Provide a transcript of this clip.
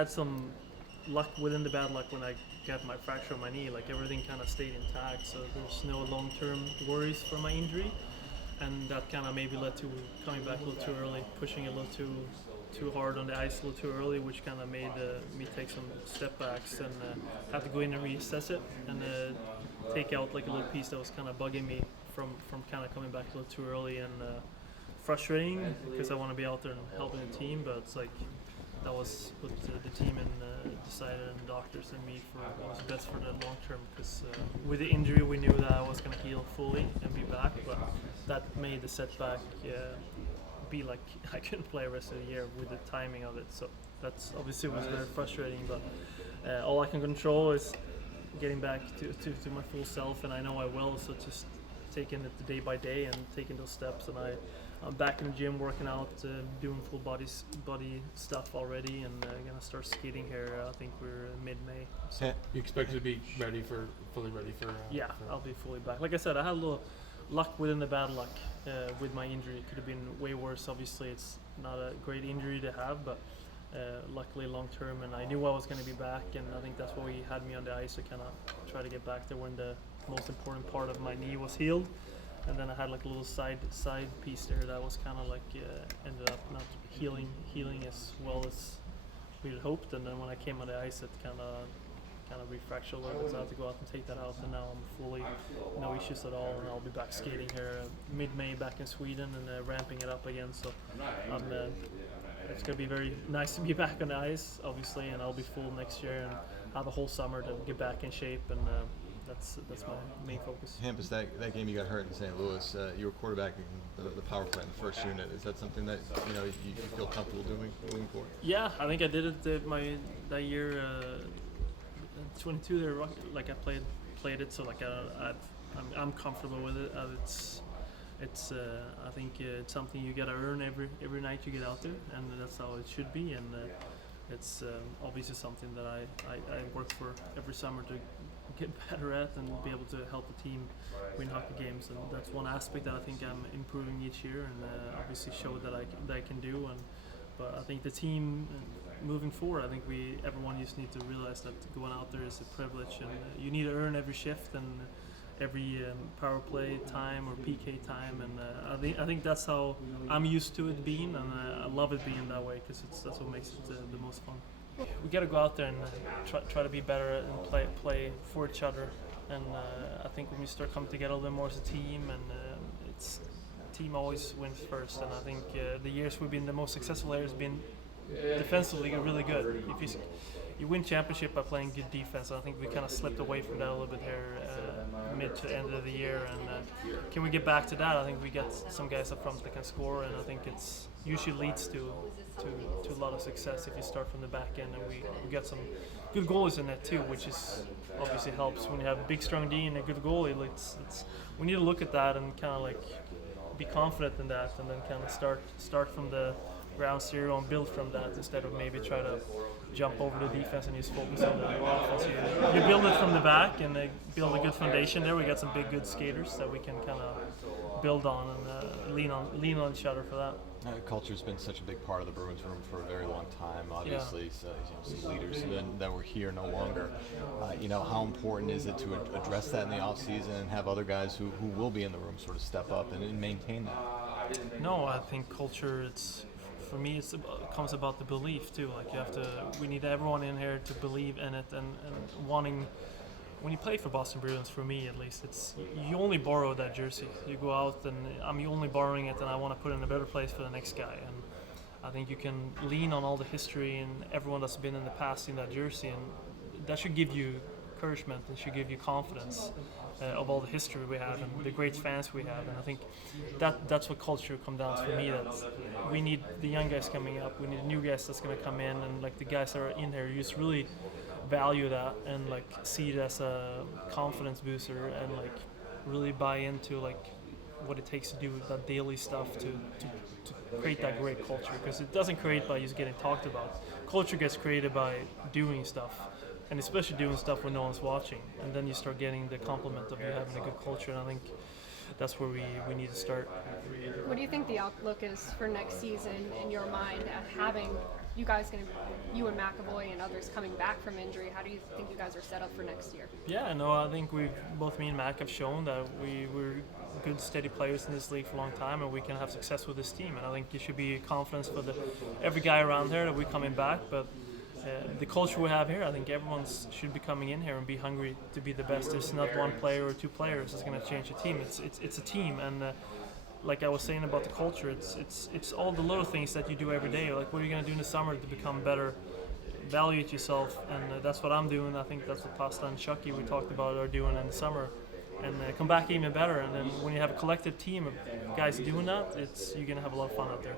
had some luck within the bad luck when I got my fracture on my knee. Like everything kind of stayed intact, so there's no long-term worries for my injury, and that kind of maybe led to coming back a little too early, pushing a little too hard on the ice a little too early, which kind of made me take some step backs and have to go in and reassess it and take out like a little piece that was kind of bugging me from kind of coming back a little too early and frustrating because I want to be out there and helping the team, but it's like that was what the team and decided, and doctors and me, for what was best for the long term, because with the injury we knew that I was going to heal fully and be back, but that made the setback be like I couldn't play the rest of the year with the timing of it, so that's obviously was very frustrating, but all I can control is getting back to my full self, and I know I will, so just taking it day by day and taking those steps, and I'm back in the gym working out, doing full body stuff already, and gonna start skating here. I think we're mid-May. So. You expect to be fully ready for? Yeah, I'll be fully back. Like I said, I had a little luck within the bad luck with my injury. It could have been way worse. Obviously, it's not a great injury to have, but luckily long term. And I knew I was going to be back, and I think that's why he had me on the ice to kind of try to get back there when the most important part of my knee was healed. And then I had like a little side piece there that was kind of like ended up not healing as well as we had hoped. And then when I came on the ice, it kind of refractured a little bit. So I had to go out and take that out. And now I'm fully no issues at all. And I'll be back skating here mid-May back in Sweden and ramping it up again. So it's going to be very nice to be back on the ice, obviously, and I'll be full next year and have a whole summer to get back in shape. And that's my main focus. Hampus, that game you got hurt in St. Louis, you were quarterbacking the power play in the first unit. Is that something that you feel comfortable doing moving forward? Yeah, I think I did it that year, 22. There, like I played it, so like I'm comfortable with it. It's I think it's something you gotta earn every night you get out there, and that's how it should be. And it's obviously something that I work for every summer to get better at and be able to help the team win hockey games, and that's one aspect that I think I'm improving each year, and obviously show that I can do. But I think the team moving forward, I think everyone just need to realize that going out there is a privilege, and you need to earn every shift and every power play time or PK time, and I think that's how I'm used to it being, and I love it being that way because that's what makes it the most fun. We got to go out there and try to be better and play for each other, and I think when we start coming together a little bit more as a team, and it's team always wins first, and I think the years we've been the most successful years been defensively really good. If you win championship by playing good defense, and I think we kind of slipped away from that a little bit here mid to end of the year, and can we get back to that? I think we got some guys up front that can score, and I think it's usually leads to a lot of success if you start from the back end, and we got some good goalies in that too, which is obviously helps when you have a big strong D and a good goalie. We need to look at that and kind of like be confident in that, and then kind of start from the ground zero and build from that instead of maybe try to jump over the defense and just focus on the offense. You build it from the back and build a good foundation there. We got some big good skaters that we can kind of build on and lean on each other for that. Culture's been such a big part of the Bruins room for a very long time. Obviously, yeah. So, some leaders that were here no longer. How important is it to address that in the off season and have other guys who will be in the room sort of step up and maintain that? No, I think culture. For me, it comes about the belief too. Like we need everyone in here to believe in it and wanting. When you play for Boston Bruins, for me at least, it's you only borrow that jersey. You go out and I'm only borrowing it, and I want to put it in a better place for the next guy. And I think you can lean on all the history and everyone that's been in the past in that jersey, and that should give you encouragement and should give you confidence of all the history we have and the great fans we have. And I think that's what culture comes down to for me. That we need the young guys coming up. We need new guys that's going to come in, and like the guys that are in here, you just really value that and like see it as a confidence booster and like really buy into like what it takes to do that daily stuff to create that great culture, because it doesn't create by just getting talked about. Culture gets created by doing stuff, and especially doing stuff when no one's watching, and then you start getting the compliment of you having a good culture, and I think that's where we need to start. What do you think the outlook is for next season in your mind at having you and McAvoy and others coming back from injury, how do you think you guys are set up for next year? Yeah, no, I think both me and Mac have shown that we're good, steady players in this league for a long time, and we can have success with this team. And I think it should be confidence for every guy around here that we're coming back. But the culture we have here, I think everyone should be coming in here and be hungry to be the best. There's not one player or two players that's going to change a team. It's a team, and like I was saying about the culture, it's all the little things that you do every day. Like, what are you going to do in the summer to become better? Evaluate yourself, and that's what I'm doing. I think that's what Pasta and Chucky we talked about are doing in the summer, and come back even better. And then when you have a collective team of guys doing that, you're going to have a lot of fun out there.